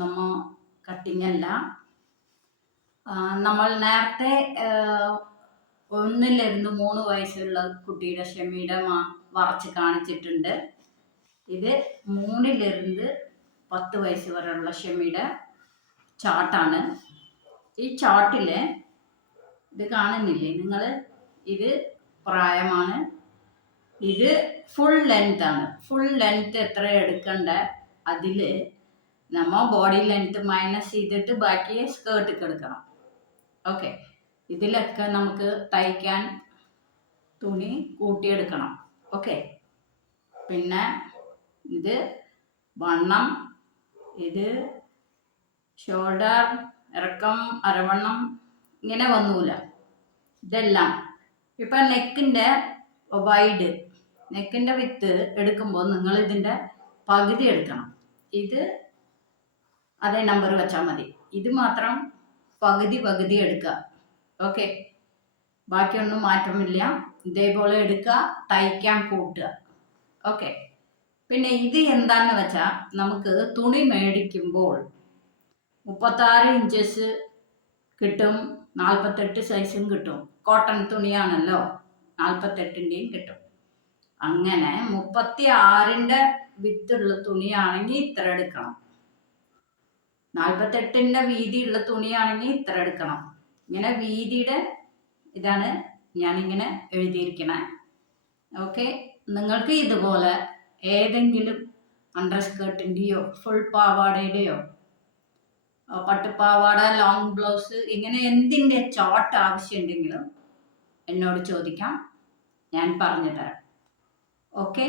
നമ്മ കട്ടിങ് അല്ല. നമ്മൾ നേരത്തെ 1 to 3 വയസ്സുള്ള കുട്ടിയുടെ ഷെമിയുടെ വരച്ച് കാണിച്ചിട്ടുണ്ട്. ഇത് 3 to 10 വയസ്സ് വരെയുള്ള ഷെമിയുടെ ചാർട്ടാണ്. ഈ ചാർട്ടിൽ ഇത് കാണുന്നില്ലേ നിങ്ങൾ? ഇത് പ്രായമാണ്. ഇത് ഫുൾ ലെങ്ത് ആണ്. ഫുൾ ലെങ്ത് എത്ര എടുക്കണ്ട അതിൽ നമ്മൾ ബോഡി ലെങ്ത് മൈനസ് ചെയ്തിട്ട് ബാക്കി സ്കേർട്ട് എടുക്കണം. ഓക്കെ, ഇതിലൊക്കെ നമുക്ക് തയ്ക്കാൻ തുണി കൂട്ടിയെടുക്കണം. ഓക്കെ, പിന്നെ ഇത് വണ്ണം, ഇത് ഷോൾഡർ ഇറക്കം, അരവണ്ണം ഇങ്ങനെ വന്നൂല. ഇതെല്ലാം ഇപ്പം നെക്കിൻ്റെ വൈഡ്, നെക്കിൻ്റെ വിത്ത് എടുക്കുമ്പോൾ നിങ്ങൾ ഇതിൻ്റെ പകുതി എടുക്കണം. ഇത് അതേ നമ്പർ വെച്ചാൽ മതി. ഇത് മാത്രം പകുതി പകുതി എടുക്കുക. ഓക്കെ, ബാക്കിയൊന്നും മാറ്റമില്ല. ഇതേപോലെ എടുക്കുക, തയ്ക്കാൻ കൂട്ടുക. ഓക്കെ, പിന്നെ ഇത് എന്താണെന്ന് വെച്ചാൽ നമുക്ക് തുണി മേടിക്കുമ്പോൾ 36 ഇഞ്ചസ് കിട്ടും, 48 സൈസും കിട്ടും. കോട്ടൺ തുണിയാണല്ലോ, 48ൻ്റെയും കിട്ടും. അങ്ങനെ 36ൻ്റെ വിത്തുള്ള തുണിയാണെങ്കിൽ ഇത്ര എടുക്കണം, 48ൻ്റെ വീതിയുള്ള തുണിയാണെങ്കിൽ ഇത്ര എടുക്കണം. ഇങ്ങനെ വീതിയുടെ ഇതാണ് ഞാനിങ്ങനെ എഴുതിയിരിക്കണേ. ഓക്കെ, നിങ്ങൾക്ക് ഇതുപോലെ ഏതെങ്കിലും അണ്ടർ സ്കേർട്ടിൻ്റെയോ ഫുൾ പാവാടയുടെയോ പട്ടുപാവാട, ലോങ് ബ്ലൗസ്, ഇങ്ങനെ എന്തിൻ്റെ ചാർട്ട് ആവശ്യമുണ്ടെങ്കിലും എന്നോട് ചോദിക്കാം, ഞാൻ പറഞ്ഞു തരാം. ഓക്കെ.